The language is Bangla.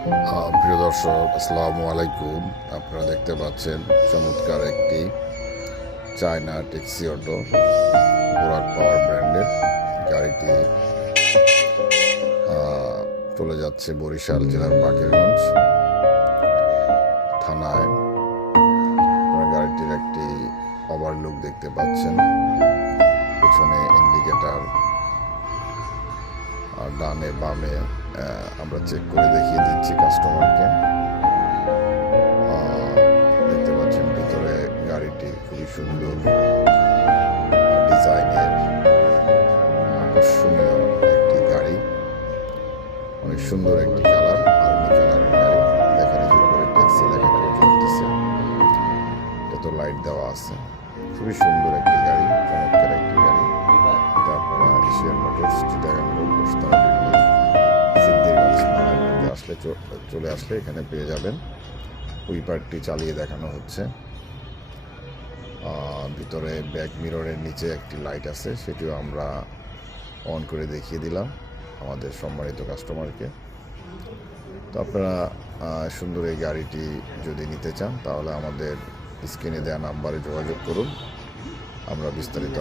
প্রিয় দর্শক, আসসালামু আলাইকুম। আপনারা দেখতে পাচ্ছেন চমৎকার একটি চায়না ট্যাক্সি অটো, বুরাক পাওয়ার ব্র্যান্ডের গাড়িটি চলে যাচ্ছে বরিশাল জেলার বাকেরগঞ্জ থানায়। আপনারা গাড়িটির একটি ওভারলুক দেখতে পাচ্ছেন, পেছনে ইন্ডিকেটার, আর ডানে বামে আমরা চেক করে দেখিয়ে দিচ্ছি কাস্টমারকে। দেখতে পাচ্ছেন ভিতরে গাড়িটি খুবই সুন্দর ডিজাইনের, আকর্ষণীয় একটি গাড়ি, অনেক সুন্দর একটি কালার, আর্মি কালারের গাড়ি। দেখেন যে উপরে ট্যাক্সি লেখাটাও জ্বলতেছে, এত লাইট দেওয়া আছে। খুবই সুন্দর একটি গাড়ি, চমৎকার একটি গাড়ি। এটা আপনারা Asian Motors Chittagong road Dostara building Siddhirganj নারায়ণগঞ্জে আসলে চলে আসলে এখানে পেয়ে যাবেন। উইপারটি চালিয়ে দেখানো হচ্ছে। ভিতরে ব্যাক মিররের নিচে একটি লাইট আছে, সেটিও আমরা অন করে দেখিয়ে দিলাম আমাদের সম্মানিত কাস্টমারকে। তো আপনারা সুন্দর এই গাড়িটি যদি নিতে চান তাহলে আমাদের স্ক্রিনে দেওয়া নাম্বারে যোগাযোগ করুন, আমরা বিস্তারিত